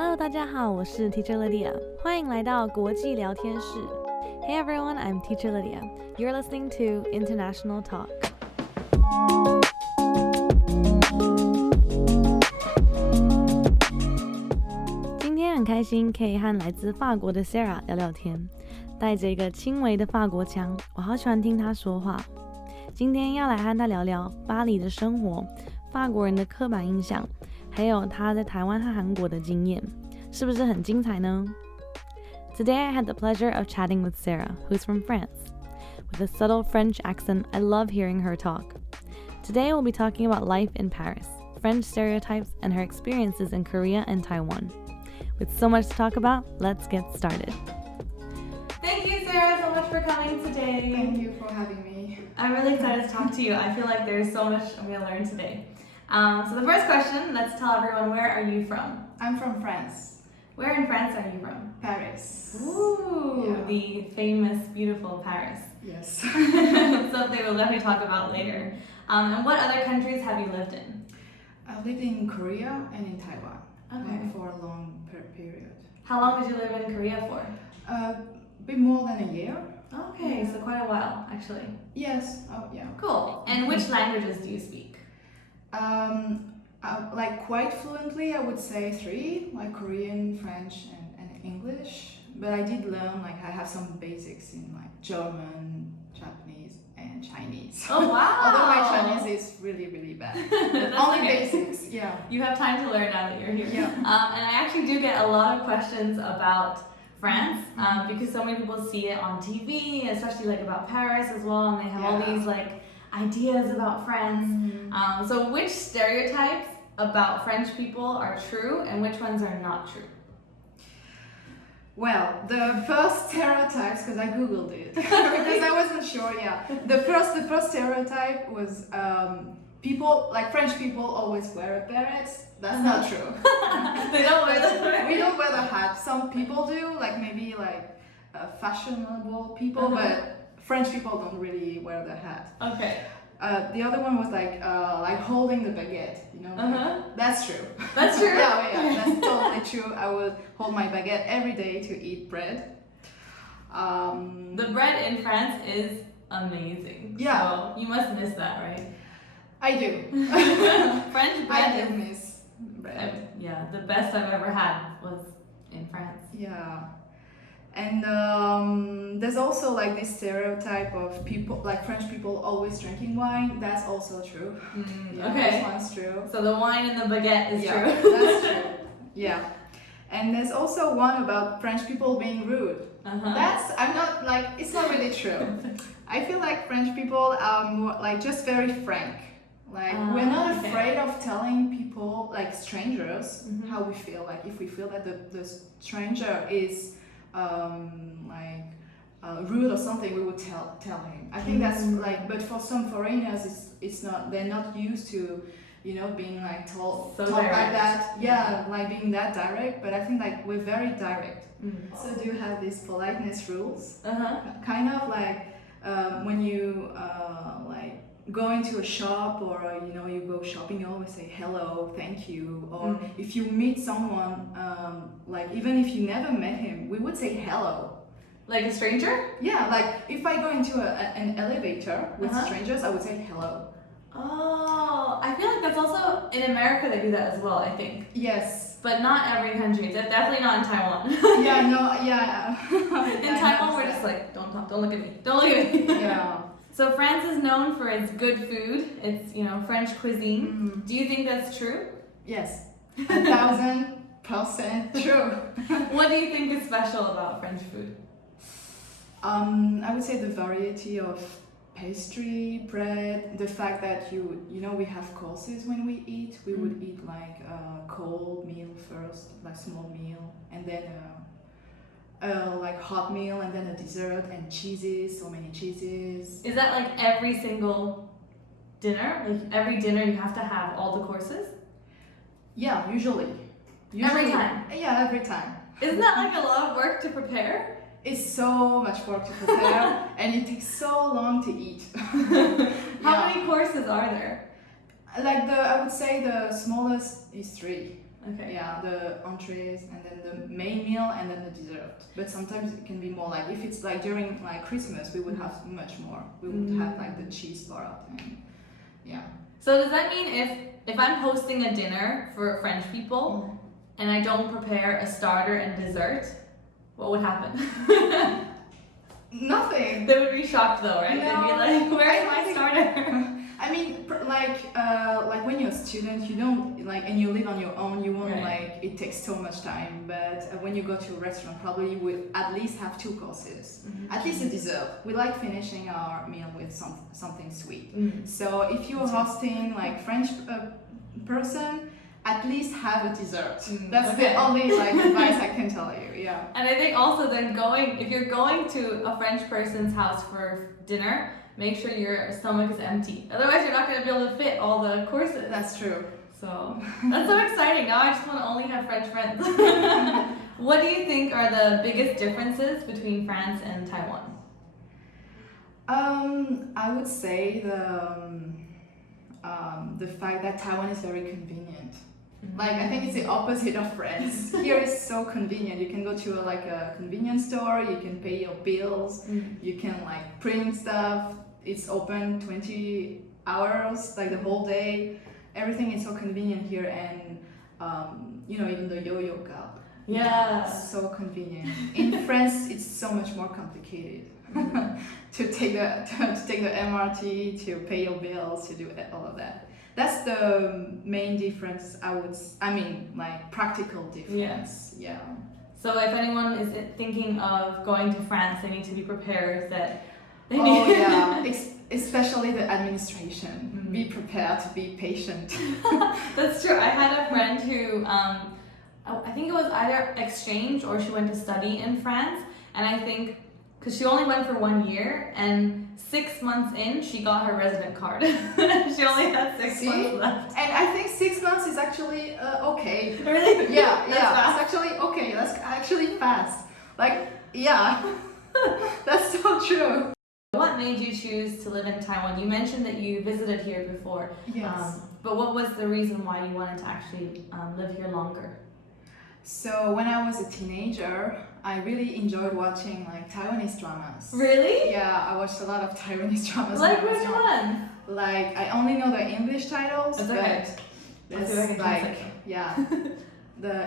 Hello， 大家好，我是 Teacher Lydia， 欢迎来到国际聊天室。Hey everyone, I'm Teacher Lydia. You're listening to International Talk. 今天很开心可以和来自法国的 Sarah 聊聊天，带着一个轻微的法国腔，我好喜欢听她说话。今天要来和她聊聊巴黎的生活，法国人的刻板印象，还有她在台湾和韩国的经验，是不是很精彩呢？ Today I had the pleasure of chatting with Sarah, who's from France. With a subtle French accent, I love hearing her talk. Today we'll be talking about life in Paris, French stereotypes, and her experiences in Korea and Taiwan. With so much to talk about, let's get started. Thank you, Sarah, so much for coming today. Thank you for having me. I'm really excited to talk to you. I feel like there's so much I'm going to learn today. So the first question, let's tell everyone, where are you from? I'm from France. Where in France are you from? Paris. Ooh, yeah. The famous, beautiful Paris. Yes. Something we'll definitely talk about later. And what other countries have you lived in? I've lived in Korea and in Taiwan. Okay. For a long period. How long did you live in Korea for? A bit more than a year. Okay, so quite a while, actually. Yes. Oh, yeah. Cool. And which languages do you speak? Like quite fluently, I would say 3, like Korean, French, and English. But I did learn, like I have some basics in like German, Japanese, and Chinese. Oh wow! Although my Chinese is really, really bad. Only okay. basics, yeah. You have time to learn now that you're here. Yeah. And I actually do get a lot of questions about France because so many people see it on TV, especially like about Paris as well, and they have all these like ideas about France. So which stereotypes about French people are true and which ones are not true? Well, the first stereotypes, because I googled it because I wasn't sure. Yeah, the first stereotype was people like French people always wear a beret. That's not true. They don't wear the beret. We don't wear the hat. Some people do, like maybe like fashionable people, but French people don't really wear the hat. Okay. The other one was like holding the baguette, you know. That's true. That's true. yeah, that's totally true. I would hold my baguette every day to eat bread. The bread in France is amazing. Yeah. So you must miss that, right? I do. French bread I do is miss bread. Yeah, the best I've ever had was in France. Yeah. And there's also like this stereotype of people, like French people always drinking wine. That's also true. Yeah, okay. This one's true. So the wine in the baguette is true. That's true. Yeah. And there's also one about French people being rude. It's not really true. I feel like French people are more like just very frank. Like we're not afraid of telling people, like strangers, how we feel. Like if we feel that the stranger is rude or something, we would tell him. I think that's like, but for some foreigners, it's not. They're not used to, you know, being like told like that. Yeah, like being that direct. But I think like we're very direct. So do you have these politeness rules? Kind of like when you like go into a shop or you know you go shopping, you always say hello, thank you. Or if you meet someone, like even if you never met him, we would say hello. Like a stranger? Yeah, like if I go into an elevator with strangers, I would say hello. Oh, I feel like that's also in America they do that as well, I think. Yes. But not every country. Definitely not in Taiwan. In Taiwan we're just like, don't talk, don't look at me. Don't look at me. Yeah. So France is known for its good food. It's, you know, French cuisine. Do you think that's true? Yes. 1,000% true. What do you think is special about French food? I would say the variety of pastry, bread, the fact that you know we have courses when we eat. We would eat like a cold meal first, like small meal, and then like hot meal, and then a dessert and cheeses, so many cheeses. Is that like every single dinner? Like every dinner you have to have all the courses? Yeah, usually. Every time? Yeah, every time. Isn't that like a lot of work to prepare? It's so much work to prepare and it takes so long to eat. How many courses are there? Like I would say the smallest is 3. Okay. Yeah, the entrees and then the main meal and then the dessert. But sometimes it can be more like if it's like during like Christmas, we would have much more. We would have like the cheese barat and yeah. So does that mean if I'm hosting a dinner for French people and I don't prepare a starter and dessert, what would happen? Nothing. They would be shocked though, right? No, They'd be like, "Where's my starter?" I mean, like when you're a student, you don't like, and you live on your own. You won't like. It takes so much time. But when you go to a restaurant, probably you will at least have 2 courses, at least a dessert. We like finishing our meal with something sweet. So if you're hosting like French person, at least have a dessert. That's the only like advice I can tell you. Yeah. And I think also then if you're going to a French person's house for dinner, make sure your stomach is empty. Otherwise, you're not going to be able to fit all the courses. That's true. So that's so exciting. Now I just want to only have French friends. What do you think are the biggest differences between France and Taiwan? I would say the fact that Taiwan is very convenient. Like I think it's the opposite of France. Here it's so convenient. You can go to a convenience store. You can pay your bills. You can like print stuff. It's open 20 hours, like the whole day. Everything is so convenient here, and even the yo-yo cup. Yeah, so convenient. In France, it's so much more complicated. to take the MRT, to pay your bills, to do all of that. That's the main difference. Like practical difference. Yeah. So if anyone is thinking of going to France, they need to be prepared that they especially the administration. Be prepared to be patient. That's true. I had a friend who, I think it was either exchange or she went to study in France, and I think because she only went for 1 year, and 6 months in, she got her resident card. She only had 6 months left. And I think 6 months is actually okay. Really? Yeah. It's actually okay. That's actually fast. Like, yeah. That's so true. What made you choose to live in Taiwan? You mentioned that you visited here before. Yes. But what was the reason why you wanted to actually live here longer? So when I was a teenager, I really enjoyed watching like Taiwanese dramas. Really? Yeah, I watched a lot of Taiwanese dramas. Like which one? Like I only know the English titles, That's okay. But there's like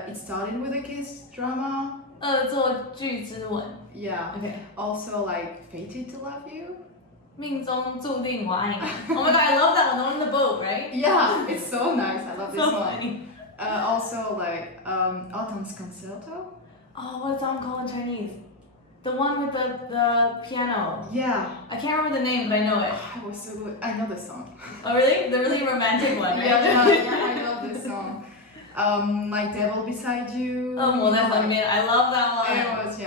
it started with a kids drama. 恶作剧之吻. Yeah. Okay. Also like Fated to Love You. 命中注定我爱你. Oh my god, I love that one. The one in the boat, right? Yeah, it's so nice. I love this so one. Funny. Also like Autumn's Concerto. Oh, what's that one called in Chinese? The one with the piano. Yeah. I can't remember the name, but I know it. It was so good. I know the song. Oh really? The really romantic one, right? Yeah, I love this song. Like Devil Beside You. Oh, well, that's like, I love that one. It was,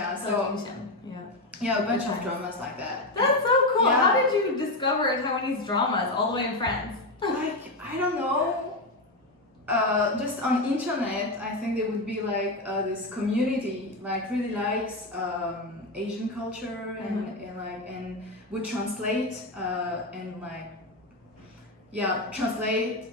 a bunch of dramas like that. That's so cool. Yeah. How did you discover Taiwanese dramas all the way in France? Like, I don't know. Just on internet, I think there would be like this community like really likes Asian culture and would translate translate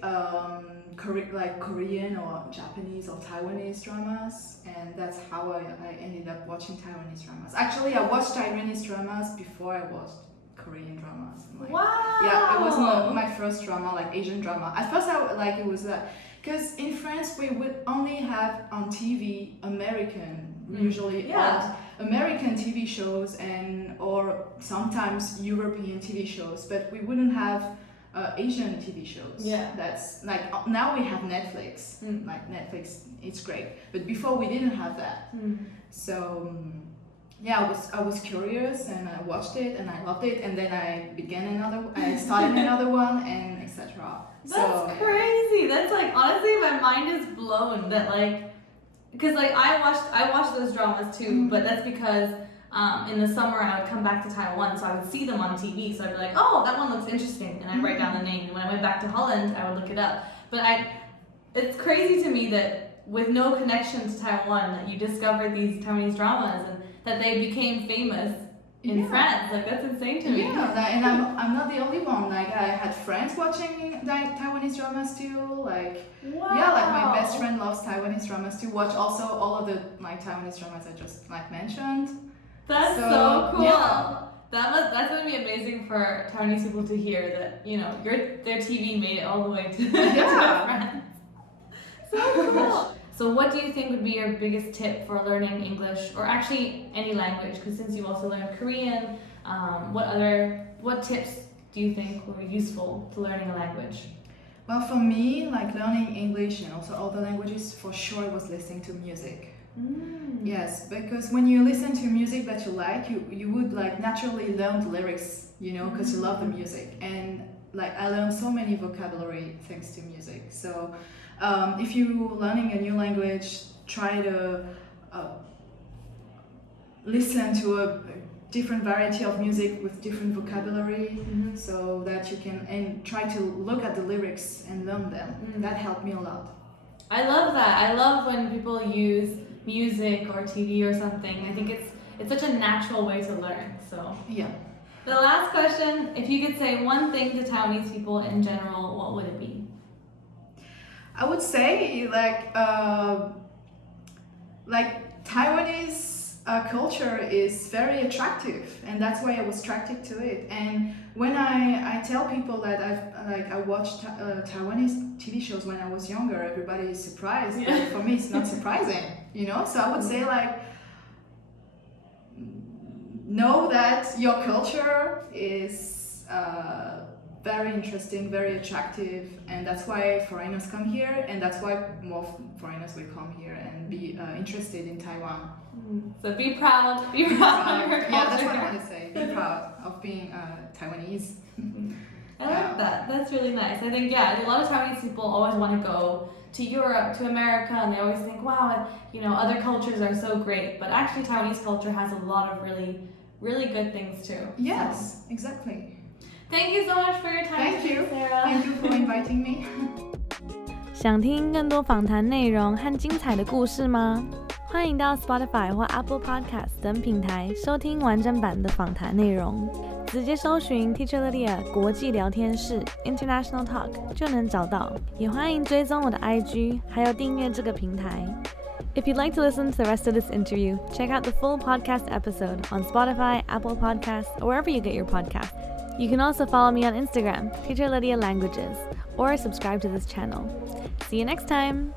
Korean or Japanese or Taiwanese dramas, and that's how I ended up watching Taiwanese dramas. Actually, I watched Taiwanese dramas before I watched Korean dramas. Wow! Yeah, it was my first drama, like Asian drama. At first, it was because in France we would only have on TV American, usually American TV shows or sometimes European TV shows, but we wouldn't have Asian TV shows. Yeah. That's like now we have Netflix. Like Netflix, it's great, but before we didn't have that. So I was curious and I watched it and I loved it, and then I started another one and etc. That's crazy. That's like, honestly, my mind is blown that because I watched those dramas too, but that's because in the summer I would come back to Taiwan, so I would see them on TV, so I'd be like, oh, that one looks interesting, and I'd write down the name, and when I went back to Holland I would look it up. But it's crazy to me that with no connection to Taiwan that you discovered these Taiwanese dramas and that they became famous in France. Like, that's insane to me. Yeah, and I'm not the only one. Like, I had friends watching Taiwanese dramas too. Like, wow. Yeah, like my best friend loves Taiwanese dramas too. Watch also all of the like Taiwanese dramas I just like mentioned. That's so cool. Yeah. That's gonna be amazing for Taiwanese people to hear that, you know, their TV made it all the way to, Yeah. to France. So cool. So what do you think would be your biggest tip for learning English, or actually any language? Because since you also learned Korean, what tips do you think were useful to learning a language? Well, for me, like learning English and also other languages, for sure was listening to music. Yes, because when you listen to music that you like, you would like naturally learn the lyrics, you know, because you love the music. And like I learned so many vocabulary thanks to music. So if you're learning a new language, try to listen to a different variety of music with different vocabulary, so that you can, and try to look at the lyrics and learn them. That helped me a lot. I love that. I love when people use music or TV or something. I think it's such a natural way to learn. So yeah. The last question, if you could say one thing to Taiwanese people in general, what would it be? I would say like Taiwanese culture is very attractive, and that's why I was attracted to it. And when I tell people that I watched Taiwanese TV shows when I was younger, everybody is surprised. Yeah. But for me, it's not surprising, you know. So I would say like, know that your culture is very interesting, very attractive, and that's why foreigners come here, and that's why more foreigners will come here and be interested in Taiwan. So be proud of your culture. Yeah, that's what I want to say. Be proud of being Taiwanese. I like that. That's really nice. I think, yeah, a lot of Taiwanese people always want to go to Europe, to America, and they always think, wow, you know, other cultures are so great. But actually, Taiwanese culture has a lot of really, really good things too. Yes, exactly. Thank you so much for your time. Thank you, Sarah. Thank you for inviting me. 想听更多访谈内容和精彩的故事吗？欢迎到 Spotify 或 Apple Podcast 等平台收听完整版的访谈内容，直接搜寻 Teacher Lydia 国际聊天室 International Talk 就能找到。也欢迎追踪我的 IG， 还有订阅这个平台。If you'd like to listen to the rest of this interview, check out the full podcast episode on Spotify, Apple Podcasts, or wherever you get your podcasts. You can also follow me on Instagram, Teacher Lydia Languages, or subscribe to this channel. See you next time!